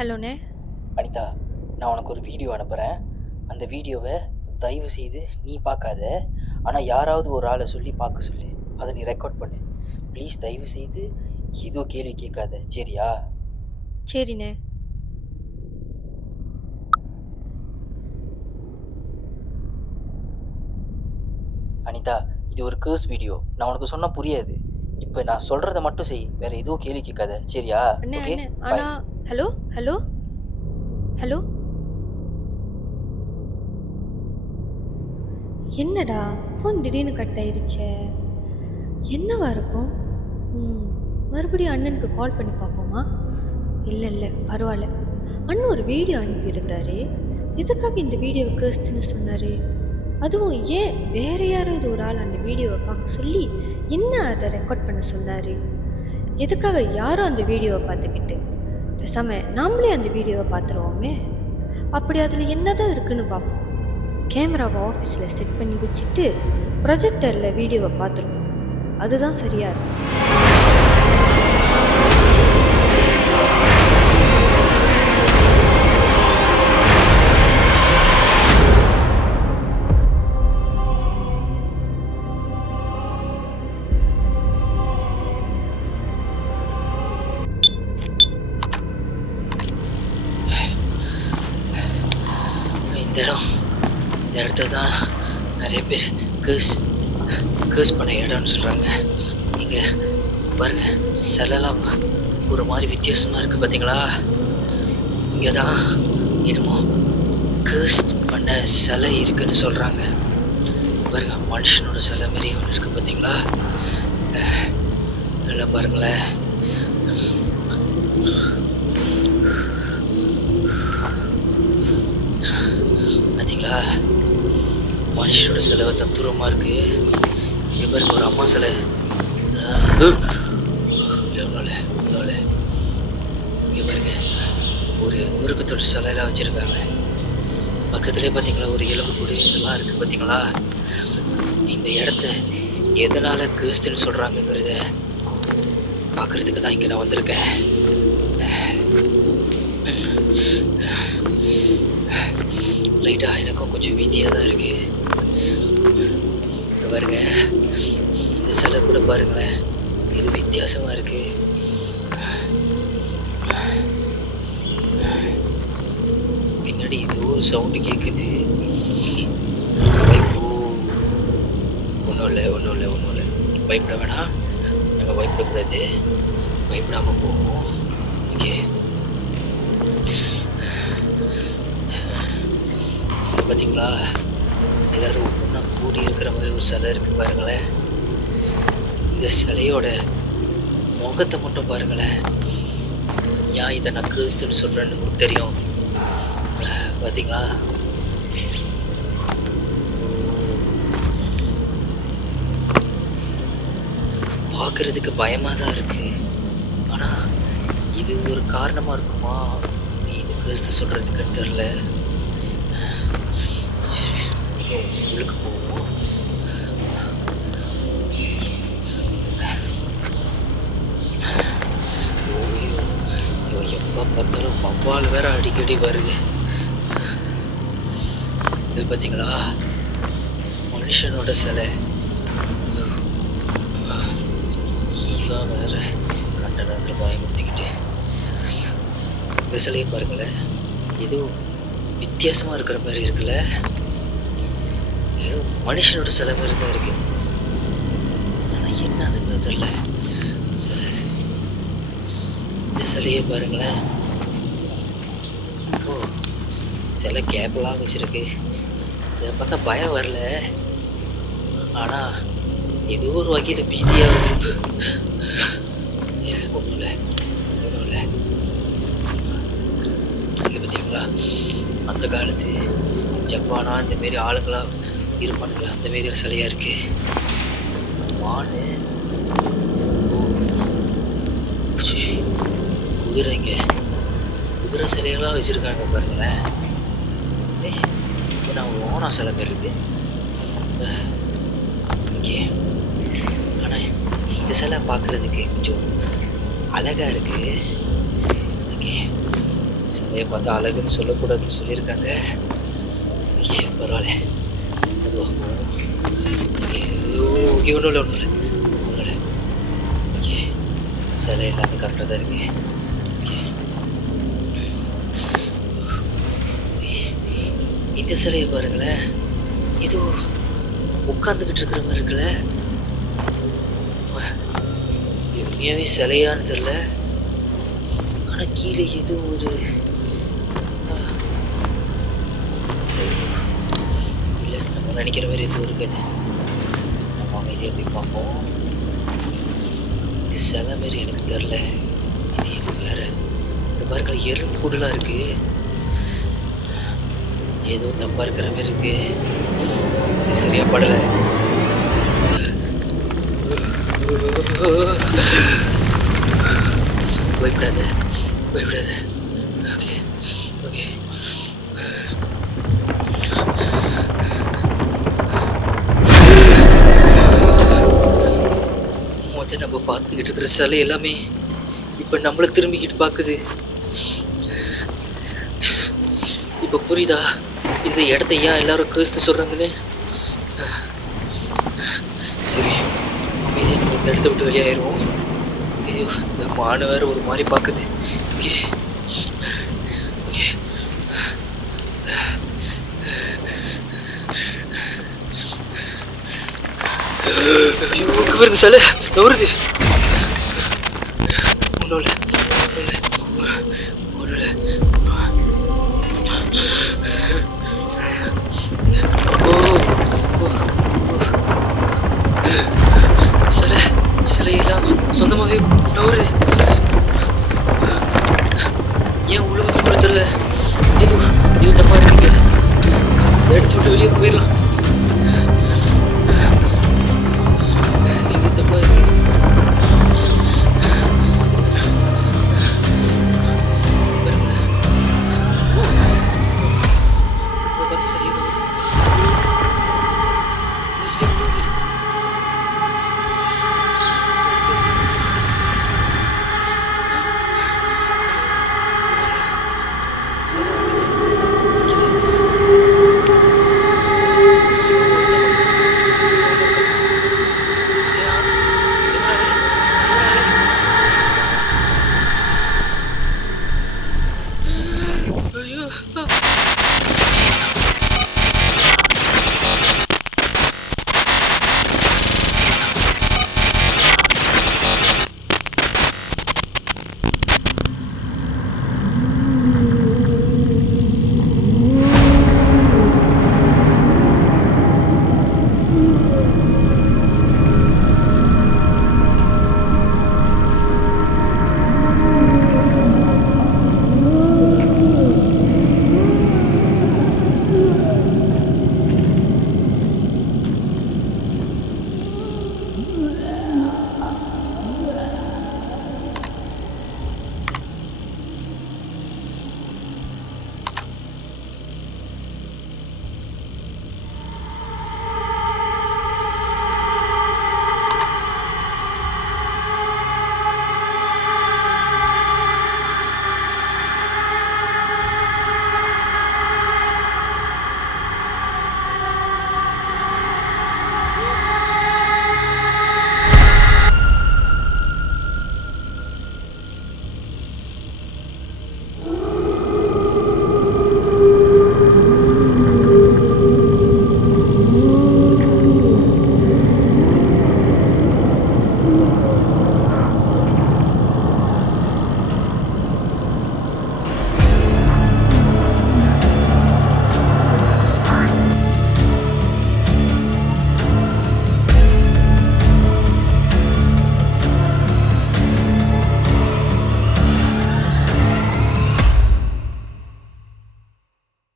ஹலோண்ணே. அனிதா, நான் உனக்கு ஒரு வீடியோ அனுப்புகிறேன். அந்த வீடியோவை தயவு செய்து நீ பார்க்காத. ஆனால் யாராவது ஒரு ஆளை சொல்லி பார்க்க சொல்லு. அதை நீ ரெக்கார்ட் பண்ணு. ப்ளீஸ் தயவு செய்து ஏதோ கேள்வி கேட்காத, சரியா? சரிண்ணே. அனிதா, இது ஒரு கேர்ஸ் வீடியோ. நான் உனக்கு சொன்னால் புரியாது. இப்போ நான் சொல்கிறத மட்டும் செய், வேறு எதுவும் கேள்வி கேட்காத, சரியா? அண்ணே ஓகே, அண்ணே பாய். ஆனால் ஹலோ ஹலோ ஹலோ என்னடா ஃபோன் திடீர்னு கட் ஆயிடுச்சே, என்னவா இருக்கும்? மறுபடியும் அண்ணனுக்கு கால் பண்ணி பார்ப்போமா? இல்லை இல்லை, பரவாயில்ல. அண்ணன் ஒரு வீடியோ அனுப்பியிருந்தாரு. எதுக்காக இந்த வீடியோவை கேர்ஸ்துன்னு சொன்னார்? அதுவும் ஏன் வேற யாராவது ஒரு ஆள் அந்த வீடியோவை பார்க்க சொல்லி என்ன அதை ரெக்கார்ட் பண்ண சொன்னார்? எதுக்காக யாரும் அந்த வீடியோவை பார்த்துக்கிட்டு பேசாமல் நாமளே அந்த வீடியோவை பார்த்துருவோமே. அப்படி அதில் என்னதான் இருக்குன்னு பார்ப்போம். கேமராவை ஆஃபீஸில் செட் பண்ணி வச்சுட்டு ப்ரொஜெக்டரில் வீடியோவை பார்த்துருவோம். அதுதான் சரியாக இருக்கும். இந்த இடத்த தான் நிறைய பேர் கேர்ஸ் பண்ண இடம்னு சொல்கிறாங்க. இங்கே பாருங்கள், சிலைலாம் ஒரு மாதிரி வித்தியாசமாக இருக்குது பார்த்தீங்களா? இங்கே தான் என்னமோ கேர்ஸ் பண்ண சிலை இருக்குன்னு சொல்கிறாங்க. பாருங்க, மனுஷனோட சிலை மாரி ஒன்று இருக்குது பார்த்தீங்களா? நல்லா பாருங்களேன். பார்த்தீங்களா, மனுஷனோட சிலை தத்துரமாக இருக்குது. இங்கே பாருங்க, ஒரு அம்மா சிலை. இங்கே பாருங்க, ஒரு முருகத்தோட சிலையெல்லாம் வச்சுருக்காங்க. பக்கத்துலேயே பார்த்தீங்களா ஒரு எலும்பு கூடு இதெல்லாம் இருக்குது பார்த்தீங்களா? இந்த இடத்த எதனால் கேர்ஸ்துன்னு சொல்கிறாங்கங்கிறத பார்க்குறதுக்கு தான் இங்கே நான் வந்திருக்கேன். லைட்டாக எனக்கும் கொஞ்சம் வீதியாக தான் இருக்குது. இங்கே பாருங்க, இந்த சிலை கூட பாருங்களேன், இது வித்தியாசமாக இருக்குது. பின்னாடி ஏதோ ஒரு சவுண்டு கேட்குது. ஒன்றும் இல்லை, பயப்பட வேணாம். நம்ம பயப்படக்கூடாது, பயப்படாமல் போவோம். ஓகே, பார்த்தீங்களா, எல்லோரும் ஒன்றா கூடி இருக்கிற மாதிரி ஒரு சிலை இருக்குது பாருங்களேன். இந்த சிலையோட முகத்தை மட்டும் பாருங்களேன். ஏன் இதை நான் கேர்ஸ்துன்னு சொல்கிறேன்னு உங்களுக்கு தெரியும் பார்த்தீங்களா? பார்க்குறதுக்கு பயமாக தான் இருக்குது. ஆனால் இது ஒரு காரணமாக இருக்குமா இது கேர்ஸ்து சொல்கிறதுக்குன்னு தெரில. உள்ளுக்கு போவோம். எப்போ பார்த்தாலும் வவ்வால் வேற அடிக்கடி வருது. இது பார்த்தீங்களா, மனுஷனோட சிலை. ஈவா வேற கண்ட நேரத்தில் பயமுறுத்திக்கிட்டு. இந்த சிலையை பாருங்களேன், ஏதோ வித்தியாசமாக இருக்கிற மாதிரி இருக்குல்ல. ஏதோ மனுஷனோட சிலை மாதிரி தான் இருக்கு. ஆனால் என்ன அதுன்னு தான் தெரில. சிலை, இந்த சிலையை பாருங்களேன். ஓ, சிலை கேப்பெல்லாம் வச்சுருக்கு. இதை பார்த்தா பயம் வரல, ஆனால் ஏதோ ஒரு வகையில் பீதியாகுது. ஒன்றும் இல்லை. இங்கே பார்த்தீங்களா, அந்த காலத்து ஜப்பானா இந்தமாரி ஆளுங்களாம் இருப்பானுங்களா, அந்தமாரி சிலையாக இருக்குது. மான், குதிரைங்க, குதிரை சிலையெல்லாம் வச்சுருக்காங்க பாருங்களேன். நான் ஓனா சில பேர் இருக்குது. ஓகே, ஆனால் இந்த சிலை பார்க்குறதுக்கு கொஞ்சம் அழகாக இருக்குது. ஓகே, சிலையை பார்த்தா அழகுன்னு சொல்லக்கூடாதுன்னு சொல்லியிருக்காங்க. ஓகே பரவாயில்ல. அதுவா ஓகே ஓகே ஒன்றும் இல்லை ஒன்றும் இல்லை. ஓகே சிலை எல்லாமே கரெக்டாக தான் இருக்கு. ஓகே இந்த சிலையை பாருங்களேன், ஏதோ உட்காந்துக்கிட்டு இருக்கிற மாதிரி இருக்குல்ல. இது உண்மையாகவே சிலையான்னு தெரில. ஆனால் கீழே ஏதோ ஒரு இல்லை, நம்ம நினைக்கிற மாதிரி எதுவும் இருக்காது. நம்ம அமைதியாக போய் பார்ப்போம். இது சிலை மாரி எனக்கு தெரில, இது எது வேற. இந்த பாருங்கள எறும்பு கூடலாம் இருக்கு. ஏதோ தப்பாக இருக்கிற மாதிரி இருக்கு. இது சரியா படலை. பயப்படாத பயப்படாத. ஓகே ஓகே மொத்தம் நம்ம பார்த்துக்கிட்டு இருக்கிற சிலை எல்லாமே இப்போ நம்மளை திரும்பிக்கிட்டு பார்க்குது. இப்போ புரியுதா இந்த இடத்த ஏன் எல்லாரும் கேஸ்து சொல்கிறாங்கன்னு? சரி அமைதியாக நம்ம இந்த இடத்த விட்டு வெளியாயிருவோம். ஐயோ இந்த மானு வேற ஒரு மாதிரி பார்க்குது. ஓகே ஓகே பாருங்க சிலை வருது. ஒன்றும் இல்லை ஒன்றும் இல்லை. சிலையெல்லாம் சொந்தமாகவே நவருது. ஏன் உழுவுது கூட தெரியல. இது தப்பா இருக்கு. எடுத்து விட்டு வெளியே போயிடலாம். இது தப்பா இருக்கு.